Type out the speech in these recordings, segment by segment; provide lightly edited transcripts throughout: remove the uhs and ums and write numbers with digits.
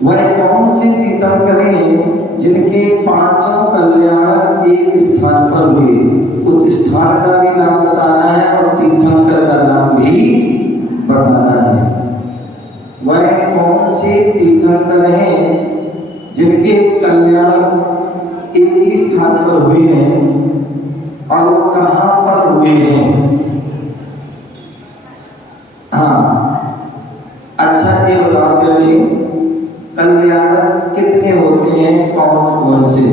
वह कौन से तीर्थंकर हैं जिनके पांचों कल्याण एक स्थान पर हुए? उस स्थान का भी नाम बताना है और तीर्थंकर का नाम भी बताना है। वह कौन से तीर्थंकर हैं जिनके कल्याण एक ही स्थान पर हुए हैं और वो कहां पर हुए हैं? हाँ, अच्छा ये बताओ पहले, कल्याण कितने होते हैं? कौन कौन से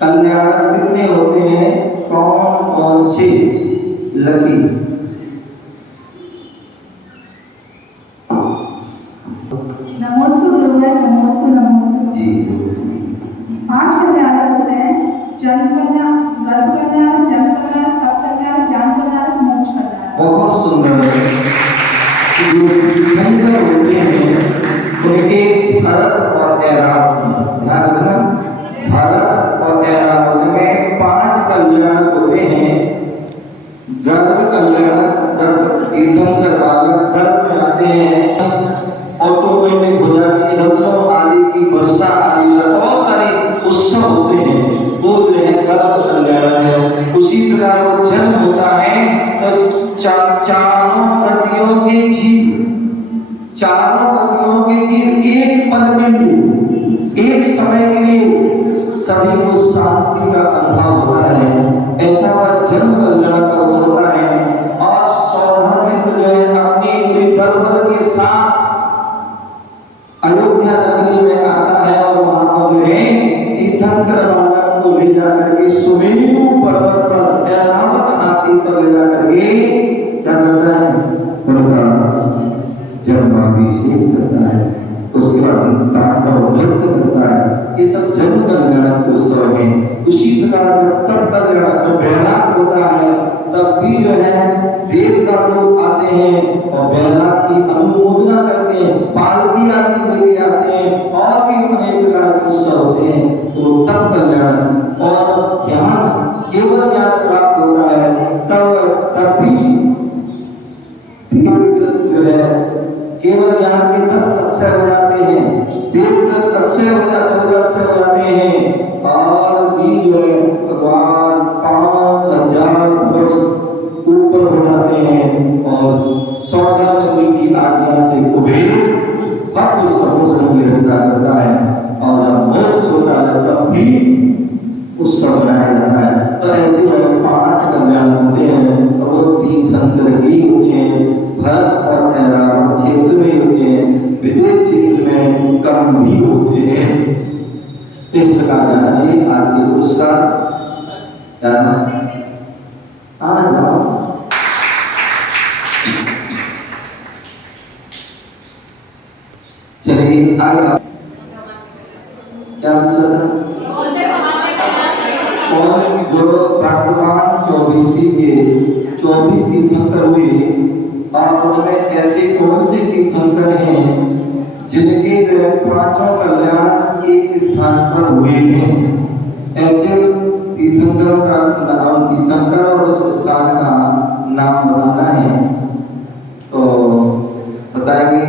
कल्याण कितने होते हैं? कौन कौन से? लकी नमोस्तु गुरुदेव, नमोस्तु नमोस्तु जी। 5 कल्याण होते हैं: जन्म कल्याण, गर्भ कल्याण, जन्म कल्याण, तप कल्याण, ज्ञान कल्याण, मोक्ष कल्याण। बहुत सुंदर है। जो तीर्थंकर होते हैं उनके भरत और ऐरावत, ध्यान रखना, भरत और ऐरावत में 5 कल्याण होते हैं। गर्भ कल्याण, जब तीर्थंकर बालक गर्भ में आते हैं ऑटोमेटिक हो जाती है, रत्नों आदि की वर्षा आदि बहुत सारे उत्सव होते हैं, वो जो है गर्भ कल्याण है। उसी प्रकार वो जन्म होता है तो चारों गतियों के जीव, चारों गतियों के जीव एक पल में भी, एक समय के लिए सभी को शांति का अनुभव होता है। ऐसा वह जन्म कल्याण का उत्सव होता है। और सौभाग्य जो है अपनी पूरी दलबल के साथ अयोध्या नगरी में आता है और वहां पर जो है तीर्थंकर बालक को ले जाकर के सुमेरु पर्वत पर, ऐरावत हाथी पर ले जाकर के क्या करता है? उनका जन्माभिषेक करता है, उसके बाद तांडव नृत्य करता है। ये सब जन्म कल्याण के उत्सव है। उसी प्रकार जब तप कल्याण में बैराग होता है तब भी जो है देवता लोग आते हैं और बैराग की अनुमोदना करते हैं, पालकी आदि लेके आते हैं और भी अनेक प्रकार के उत्सव होते हैं। तो तप कल्याण और ज्ञान, केवल ज्ञान प्राप्त होता है तब भी देवव्रत जो है केवल ज्ञान के 10 अक्षय हो जाते हैं, देवव्रत अक्षय हो जाते 14 अक्षय हो जाते हैं। और भी जो है भगवान 5000 वर्ष ऊपर हो जाते हैं और सौदागर की आज्ञा से कुबेर भव्य समुद्र की रचना करता है। और जब मोक्ष होता है तब भी उत्सव मनाया जाता है। तो ऐसे 5 कल्याण होते हैं और वो तीर्थंकर ही होते हैं। भरत और ऐरावत क्षेत्र में होते हैं, विदेश क्षेत्र में कम भी होते हैं। इस प्रकार जाना चाहिए। आज के पुरस्कार क्या आ जाओ, चलिए आगे क्या और जो वर्तमान 24 के 24 तीर्थंकर हुए और उनमें ऐसे कौन से तीर्थंकर हैं जिनके 5 कल्याण एक स्थान पर हुए हैं? ऐसे तीर्थंकरों का नाम, तीर्थंकर और उस स्थान का नाम बताना है तो बताएंगे।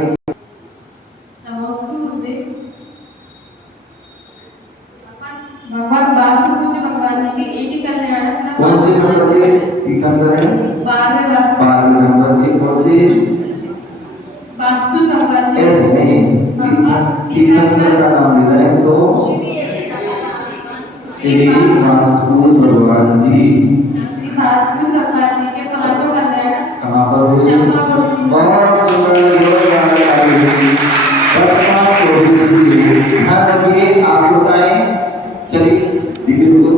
भगवान वासुदेव भगवान जी के एक ही कल्याण। कौन से नंबर के तीर्थंकर हैं? 12वें नंबर के कौन से? वासुदेव भगवान जी। ऐसे नहीं, तीर्थंकर का नाम ले रहे हैं तो श्री वासुदेव भगवान जी। श्री वासुदेव भगवान जी के 5 कल्याण कहाँ पर हुए? बहुत सुंदर आप बताएं। चलिए दीदी को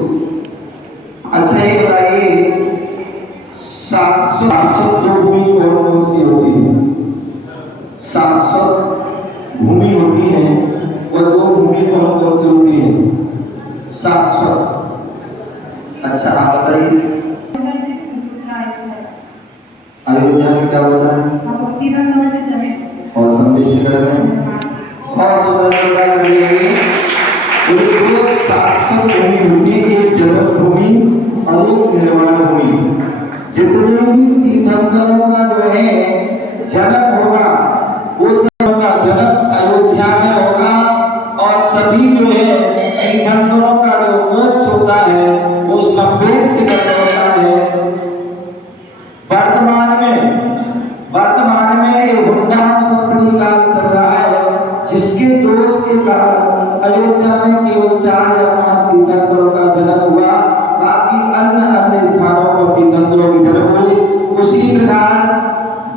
अच्छा ये बताइए, शाश्वत भूमि कौन कौन सी होती है? शाश्वत भूमि होती है और वो भूमि कौन कौन सी होती है? शाश्वत। अच्छा आप बताइए, अयोध्या में क्या होता है? और संदेशगढ़ में और सुंदर शाश्वत भूमि होती है, एक जन्मभूमि और एक निर्माण भूमि। जितने भी तीर्थंकरों का जो है जन्म होगा वो सब का जन्म दोष के कारण अयोध्या में केवल 4 या 5 तीर्थंकरों का जन्म हुआ, बाकी अन्य स्थानों पर तीर्थंकरों की जन्म हुई। उसी प्रकार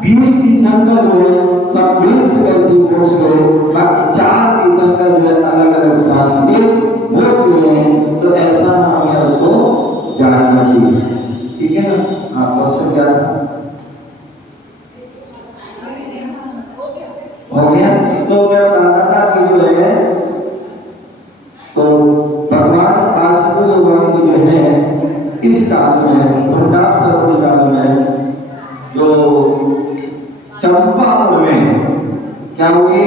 20 तीर्थंकर हुए, सब मिल से पहुंच गए, बाकी 4 तीर्थंकर जो अलग अलग स्थान से पहुंच गए। तो ऐसा हमें उसको जानना चाहिए, ठीक है ना। हाँ, क्वेश्चन क्या था? हो गया। तो मैं बता रहा था कि जो है तो भगवान वासुदेव भगवान की जो है इस काल में भंडार सरोवर काल में जो चंपापुर में क्या हुए?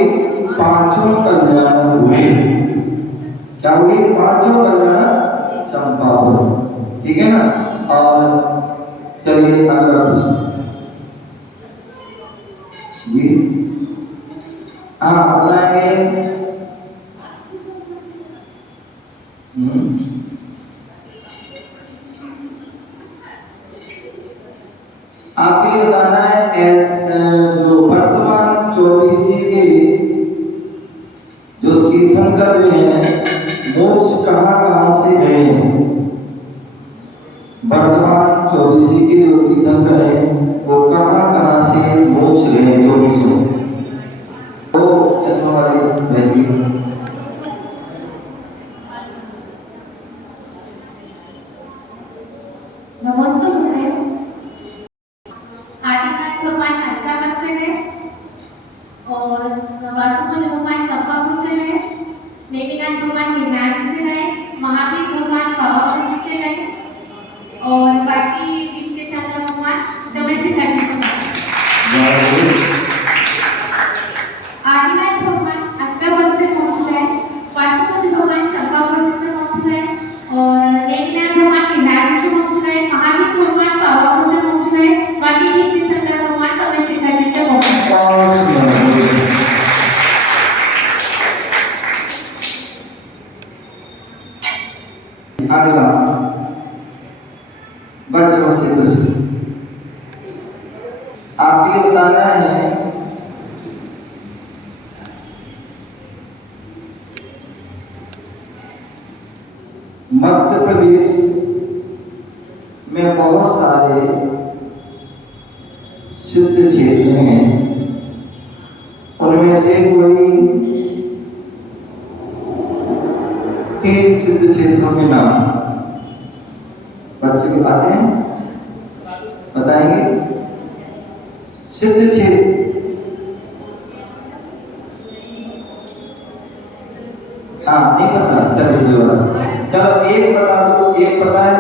5 कल्याण हुए। क्या हुए? 5 कल्याण चंपापुर, ठीक है ना। और चलिए अगला प्रश्न जी। हाँ, बताएंगे। आपको ये बताना है जो वर्तमान 24 के जो तीर्थंकर जो हैं मोक्ष कहाँ से गए हैं? वर्तमान 24 के जो तीर्थंकर हैं वो कहाँ से मोक्ष गए? 24 तो चश्मा वाली बहन नमस्ते बोले। आदिनाथ भगवान अष्टावक्र से गए और वासुदेव भगवान चंपापुर से गए, नेमिनाथ भगवान गिरनार से गए, महावीर भगवान पावापुरी से गए और बाकी 20 तीर्थंकर भगवान समय से गए। आदिनाथ भगवान अष्टावक्र से पहुंच गए, वासुदेव भगवान चंपापुर से पहुंच गए और नेमिनाथ भगवान गिरनार से पहुंच गए, महावीर भगवान पावापुर से पहुंच गए, बाकी 20 तीर्थंकर भगवान समय से गए से पहुंच गए। अगला बच्चों से प्रश्न आपको बताना है। मध्य प्रदेश में बहुत सारे सिद्ध क्षेत्र हैं, उनमें से कोई 3 सिद्ध क्षेत्रों के नाम बच्चे बताते हैं, बताएंगे। सिद्ध क्षेत्र नहीं पता, चलिए चलो एक बता दो, एक पता है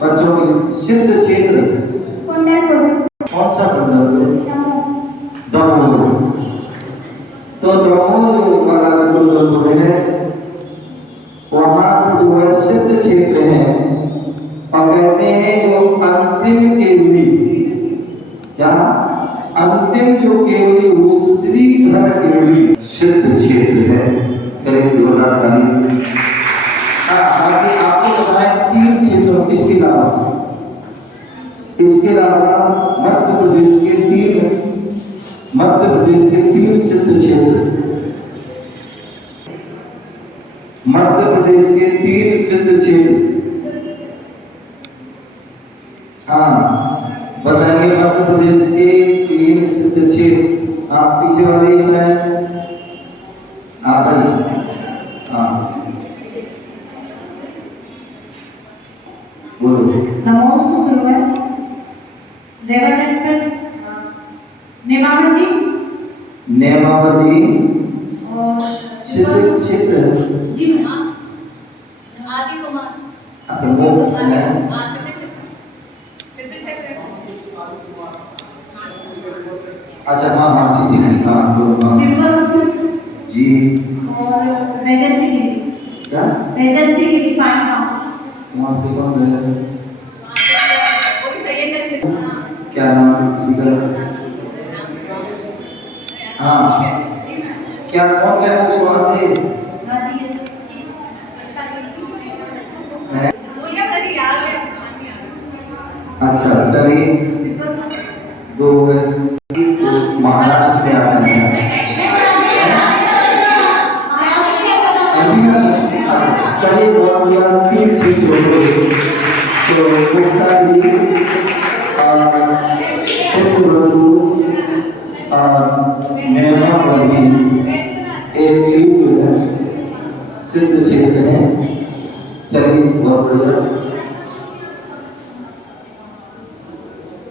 बच्चों के। सिद्ध क्षेत्र कौन सा? दमोह। तो दमोह वाला जो है वहां जो है सिद्ध क्षेत्र है और कहते हैं जो अंतिम केवली, क्या अंतिम जो केवली वो श्रीधर केवली सिद्ध क्षेत्र है। चलिए बाकी आपको बताएं 3 क्षेत्रों इसके अलावा मध्य प्रदेश के 3 सिद्ध क्षेत्र, मध्य प्रदेश के 3 सिद्ध क्षेत्र। हाँ बताएंगे मध्य प्रदेश के 3 सिद्ध क्षेत्र। आप पीछे वाले हैं, आप आइए। हाँ बोलो। नमोस्तु गुरुवे। रेवरेंड नेमावती और सिद्ध क्षेत्र जी आदि कुमार। अच्छा वो अच्छा हाँ जी सिल्वर जी और वैजंती गिरी। क्या? वैजंती गिरी फाइन गांव। वहाँ से कौन है? वो भी सही है। क्या नाम है किसी का? हाँ क्या कौन क्या कुछ वहाँ से अच्छा चलिए 2 हो गए। महाराष्ट्र में आते हैं चलिए बहुत बढ़िया, 3 चीज हो गई। तो गुप्ता जी सिद्ध बंधु मेरा बंदी एक युग है, सिद्ध क्षेत्र है। चलिए बहुत बढ़िया।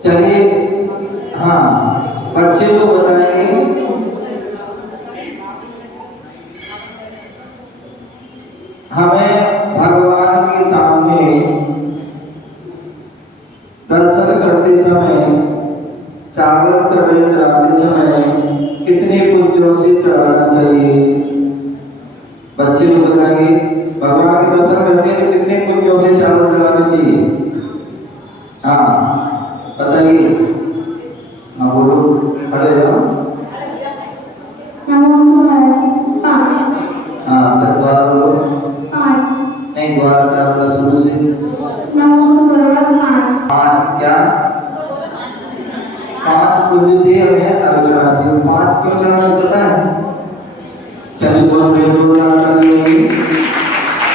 चलिए हाँ, बच्चे को बताएंगे हमें भगवान के सामने दर्शन करते समय, चावल चढ़ाते समय कितने पुंजों से चढ़ाना चाहिए? बच्चे को बताएंगे भगवान के दर्शन करते हैं तो कितने पुंजों से चावल चढ़ाना चाहिए? हाँ बताइए। हाँ बोलो, खड़े जाओ। हाँ द्वार बोलो। 5 नहीं, द्वार का बोला शुरू से। 5 क्या? 5 पुंज से हमें आगे चढ़ाना चाहिए। 5 क्यों चढ़ाना पड़ता है? चलिए बहुत बड़े लोग उठाएंगे।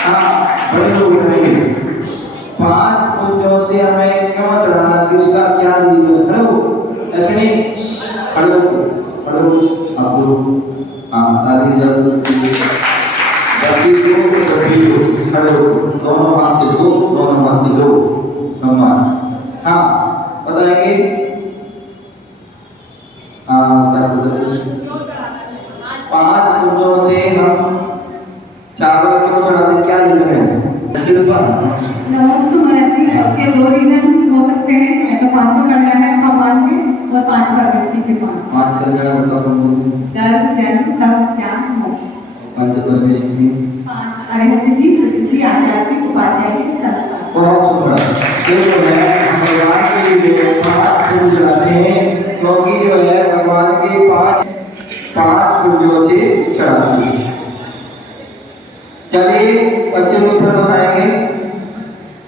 हाँ बड़े लोग उठाएंगे। 5 पुंजों से हमें क्यों चढ़ाना चाहिए, उसका क्या रीजन? खड़े हो, ऐसे नहीं, खड़े हो, खड़े हो आप लोग। हाँ ताली बजाओ। खड़े हो, दोनों हाथ से दो, दोनों हाथ से दो, समान। हाँ बताएंगे। हाँ क्या बताएंगे? 5 पुंजों से हम चावल क्यों चढ़ाते, क्या रीजन है? शिल्पा के 2 रीजन हो सकते हैं। तो 500 करना है भगवान के और 5 व्यक्ति के 5 कल्याण मतलब दर्द जन्म तब क्या मोक्ष। पंच परमेश्वरी अरिहंत जी आचार्य उपाध्याय की संस्था। बहुत सुंदर। देखो मैं भगवान के लिए 5 फूल चढ़ाते हैं, क्योंकि जो है भगवान के 5 फूलों से चढ़ाते हैं। चलिए बच्चे को फिर बताएंगे।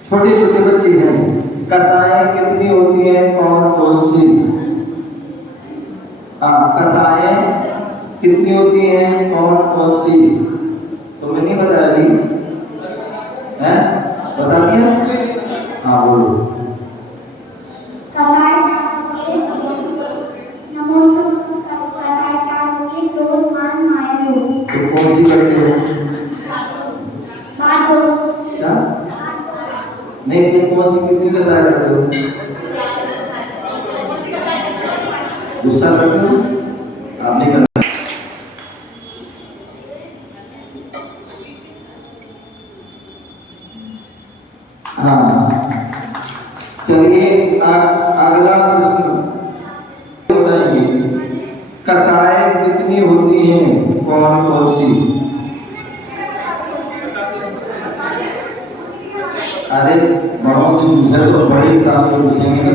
छोटे छोटे बच्चे हैं, कसाएं कितनी होती हैं, कौन कौन सी? हाँ कसाएं कितनी होती हैं, कौन कौन सी? तुम्हें नहीं बताया अभी? हैं? बता दिया? हाँ बोलो। कसाई नमोस्तु कसाई क्रोध मान माया लोभ। तो कौन सी करते हो? सात दो क्या? नहीं, तुम कौन सी कितनी कसाई करते हो? गुस्सा करते हो? आप नहीं करते। हाँ चलिए अगला प्रश्न बताएंगे। कसाएं कितनी होती हैं, कौन कौन सी? अरे बड़ों से पूछे तो बड़े हिसाब से पूछेंगे ना।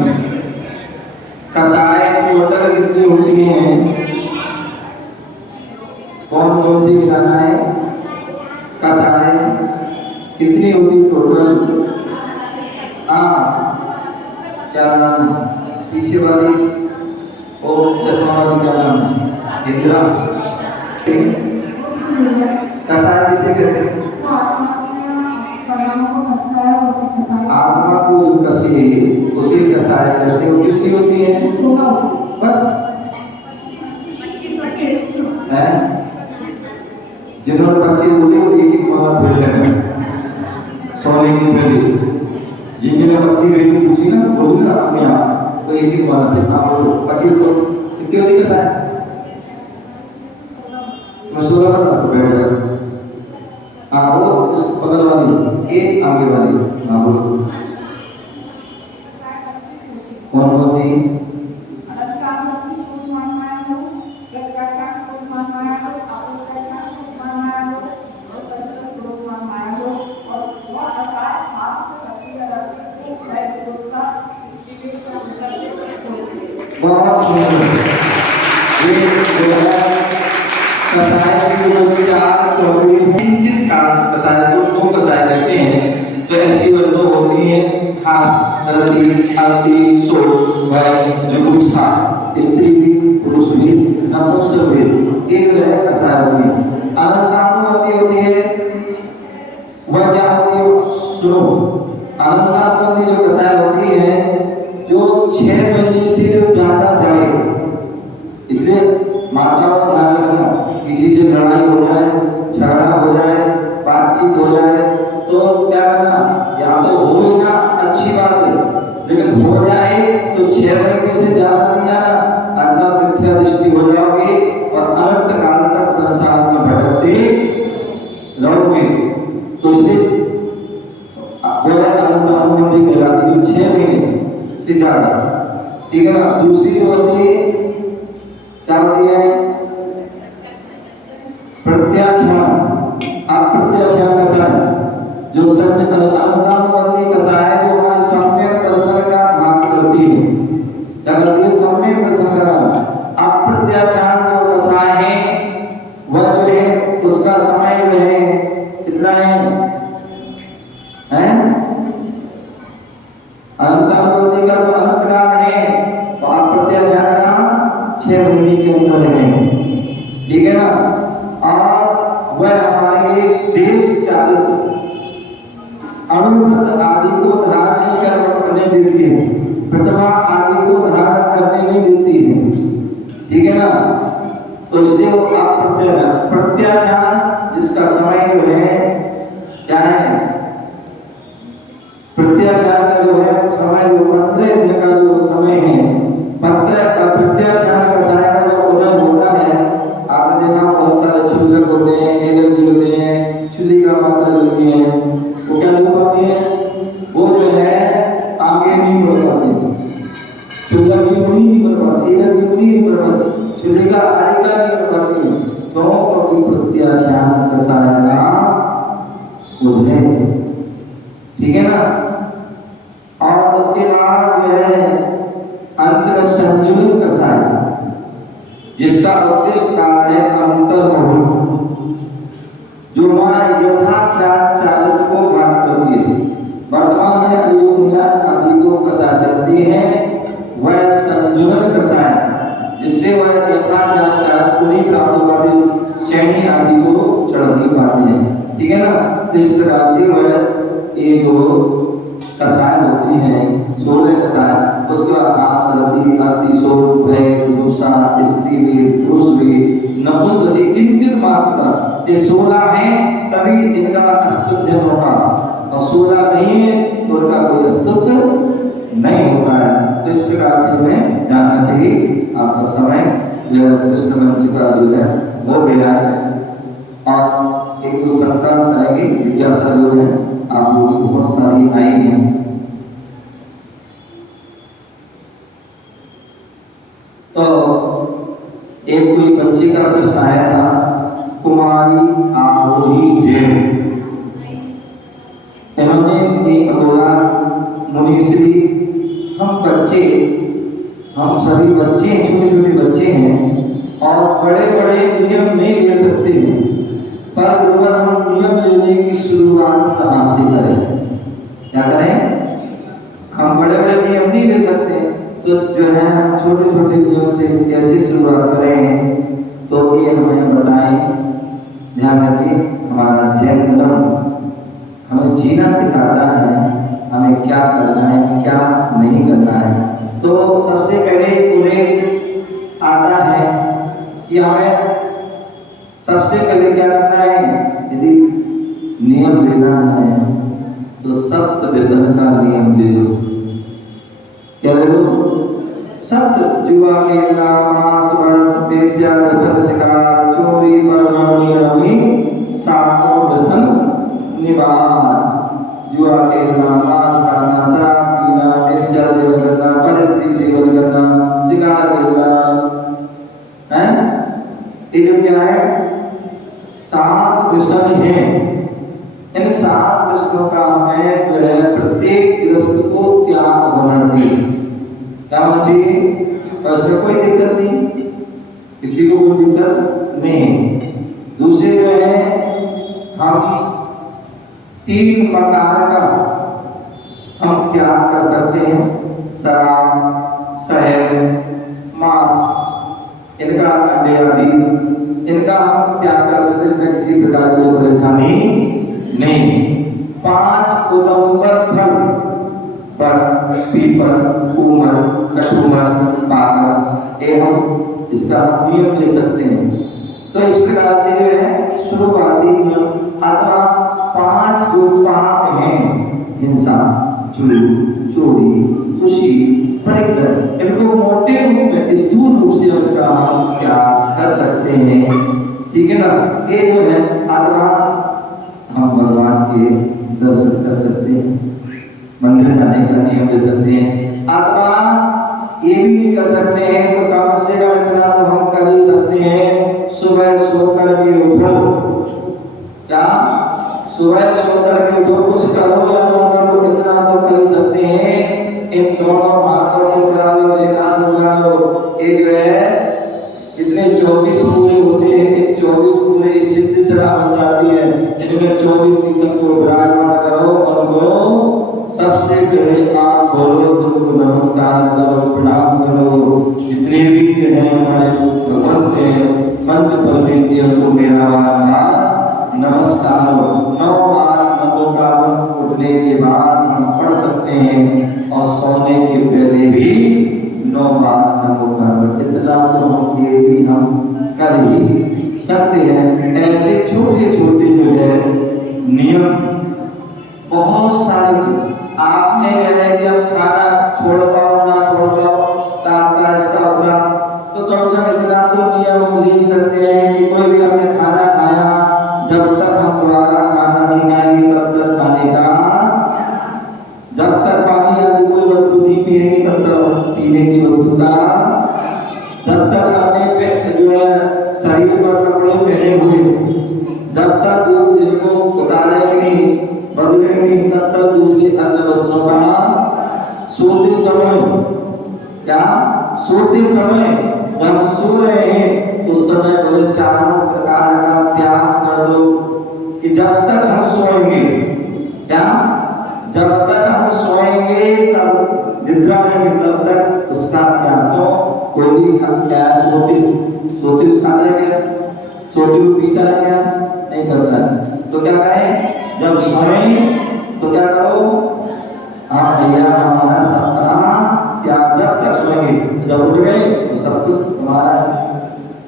कसाएं टोटल कितनी होती हैं, कौन कौन सी गिनाना है? कसाएं कितनी होती टोटल? हाँ क्या नाम पीछे वाली ओ चश्मा वाली क्या नाम? इंदिरा। कसाय किसे कहते हैं? आत्मा को कसे उसे कसाय कहते हो। कितनी होती है? बस है। जिन्होंने बच्चे बोले वो एक एक माला बोल रहे हैं सोने की पहले। जिन्होंने बच्ची गई पूछी ना, बोली ना अपने आप तो एक एक माला पे। हाँ बोलो 25 को कितनी होती कसाय? मैं 16 बता तो बैठ जाओ। हाँ वो उस बगल वाली एक आगे वाली। हाँ बोलो कौन कौन सी? बहुत सुंदर। ये कसाय की जो 4 चौकड़ी किंचित काल कसाय को 2 कसाय कहते हैं। तो ऐसी वर्णों होती है हास, रति, आरती, सोल, भय, जुगुप्सा, स्त्री भी पुरुष भी नपुंसक भी। एक वह कसाय होती है। अनंतानुमति होती है वह क्या होती है सुनो। अनंतानुबंधी जो कसाय होती है जो 6 महीने से जो ज्यादा जाए, इसलिए माताओं ध्यान रखना, किसी से लड़ाई हो जाए, झगड़ा हो जाए, बातचीत हो जाए तो क्या करना, या तो हो ही ना अच्छी बात है, लेकिन हो जाए तो 6 महीने से ज्यादा नहीं आना, अंधा मिथ्या दृष्टि हो जाओगे और अनंत काल तक संसार में भटकते रहोगे। तो इसलिए अनुबंधी कहलाती है 6 महीने से ज्यादा, ठीक है ना। दूसरी जो होती है क्या होती है प्रत्याख्यान। आप प्रत्याख्यान कसाय जो सत्य अनुबंधी कसाय जो हमारे सम्यक दर्शन का घात करती है, क्या करती है सम्यक दर्शन का। अप्रत्याख्यान जो कसाय है वह जो है उसका समय जो है कितना है अनुबंधी का तो अनंत काल है, तो अप्रत्याख्यान का 6 महीने के अंदर है, ठीक है ना। और वह हमारे लिए देश चालित अणुव्रत आदि को धारण नहीं करने देती है, प्रतिमा आदि को धारण करने नहीं देती है, ठीक है ना। तो इसलिए वो प्रत्याख्यान जिसका समय जो है क्या है, प्रत्याख्यान का जो है समय जो 15 दिन का जो समय है, प्रत्याख्यान का समय का जो उदय होता है, आपने देखा बहुत सारे छुलक होते हैं, एलर्जी जी होते हैं, छुलिका माता होती है, वो क्या नहीं पाती है, वो जो है आगे नहीं बढ़ पाती, छुलक की मुनी नहीं बढ़ पाती, एलर्जी मुनी नहीं बढ़ पाती, छुलिका आदिका नहीं बढ़ पाती, तो प्रत्याख्यान का समय का उदय, ठीक है ना। और उसके बाद जो है अंतर संजुल कसाय जिसका उद्देश्य कार्य है अंतर्मोह, जो हमारा यथाख्यात चालित को घात करती है। वर्तमान में अयोनिया आदि को कसाय चलती है, वह संजुल कसाय जिससे वह यथाख्यात चालित को नहीं प्राप्त होती, श्रेणी आदि को चढ़ नहीं पाती है, ठीक है ना। इस तरह से वह ये जो कसाय होती हैं 16 कसाय, उसके बाद आसरती अतिशोक भय दुसा स्त्री भी पुरुष भी नपुंसक किंचित मात्रा, ये 16 हैं तभी इनका अस्तित्व होगा, और 16 नहीं है तो इनका कोई अस्तित्व नहीं होता है। तो इस प्रकार से हमें जानना चाहिए। आपका समय जो कृष्ण मंच का जो है वो गया है, और एक कुछ संकल्प करेंगे, जिज्ञासा जो है आप लोगों की बहुत सारी आई हैं। तो एक कोई बच्ची का प्रश्न आया था, कुमारी आरोही जैन, इन्होंने एक बोला मुनीश्री हम सभी बच्चे छोटे छोटे बच्चे हैं और बड़े बड़े नियम नहीं ले सकते हैं, पर अगर हम नियम लेने की शुरुआत कहाँ से करें, क्या करें, हम बड़े बड़े नियम नहीं ले सकते, तो जो है हम छोटे छोटे नियम से कैसे शुरुआत करें, तो ये हमें बताएं। ध्यान रखिए, हमारा जैन धर्म हमें जीना सिखाता है, हमें क्या करना है क्या नहीं करना है। तो सबसे पहले उन्हें आता है कि हमें सबसे पहले क्या करना है, यदि नियम लेना है तो सप्त व्यसन का नियम ले लो। क्या ले लो? सप्त, जुआ खेलना, मांस मरण, वेश्या व्यसन, शिकार, चोरी, परमाणु, सातों व्यसन निवारण। जुआ खेलना, मांस खाना, शराब पीना, वेश्या सेवन करना, परस्त्री सेवन करना, शिकार खेलना, हैं? ये क्या है? 7 व्यसन हैं। इन 7 व्यसनों का हमें जो है प्रत्येक गृहस्थ को त्याग होना चाहिए। क्या होना चाहिए? उसमें कोई दिक्कत नहीं, किसी को कोई दिक्कत नहीं। दूसरे जो है हम 3 प्रकार का हम त्याग कर सकते हैं, शराब, शहद, मांस, इनका अंडे आदि, इनका हम त्याग कर सकते हैं, इसमें किसी प्रकार की परेशानी नहीं। 5 उदंबर फल पर पीपल उमर कठुमर पाकर ये हम इसका नियम ले सकते हैं। तो इस प्रकार से जो है शुरुआती नियम अथवा 5 जो पाप हैं हिंसा झूठ चोरी खुशी परिग्रह इनको मोटे रूप में स्थूल रूप से उनका हम क्या कर सकते हैं, ठीक है ना। ये जो है अथवा हम भगवान के दर्शन कर सकते हैं, मंदिर जाने का नियम ले सकते हैं, अथवा ये भी कर सकते हैं तो कम से कम इतना तो हम कर ही सकते हैं सुबह सोकर भी उठो। क्या सुबह सोकर भी उठो, कुछ करो या ना करो इतना तो कर ही सकते हैं। इन दोनों हाथों को फैला लो, एक हाथ फैला लो, एक जो है इतने 24 पूरे होते हैं, एक 24 पूरे सिद्ध सड़ा बन जाती है, इसमें 24 दिन को विराजमान करो और वो सबसे पहले आँख खोलो, तुमको नमस्कार करो, प्रणाम करो। जितने भी हैं हमारे भगवंत हैं पंच परमेश्वर को मेरा बार नमस्कार। 9 बार नमो का उठने के बाद हम पढ़ सकते हैं और सोने के पहले भी 9 बार नमो का, इतना तो हम ये भी हम कर ही सकते हैं। ऐसे छोटे छोटे जो है नियम बहुत सारे आपने कह दिया खाना छोड़ पाओ ना छोड़ पाओ टालता इसका उसका, तो कम से कम इतना तो नियम ले सकते हैं कि कोई भी हमने खाना खाया जब तक हम दोबारा खाना नहीं खाएंगे तब तक खाने का, जब तक पानी आदि कोई वस्तु नहीं पिएंगे तब तक पीने की वस्तु का, जब तक अपने जो है शरीर पर कपड़े पहने हुए जब तक दूसरे को उतारेंगे नहीं बदलेंगे तब तक दूसरे अन्य वस्त्रों का, सोते समय क्या सोते समय जब सो रहे हैं उस समय बोले चारों प्रकार का त्याग कर दो कि जब तक हम सोएंगे, क्या जब तक हम सोएंगे तब निद्रा नहीं तब तक उसका त्याग। तो कोई भी क्या सोते सोते खाता है क्या, सोते हुए पीता है क्या, नहीं करता है। तो क्या करें जब सोएं तो क्या करो, हाँ भैया हमारा सपना त्याग, जब तक सोएंगे जब उठ गए तो सब कुछ हमारा,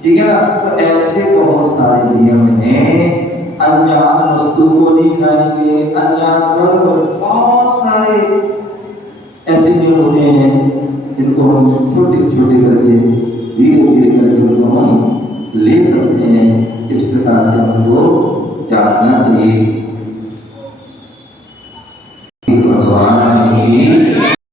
ठीक है ना। तो ऐसे बहुत सारे नियम हैं। अनजान वस्तु को नहीं खाएंगे, अनजान फल को, बहुत सारे ऐसे नियम होते हैं जिनको हम छोटे छोटे करके धीरे धीरे करके उनको हम ले सकते हैं। इस प्रकार से हमको जांचना चाहिए।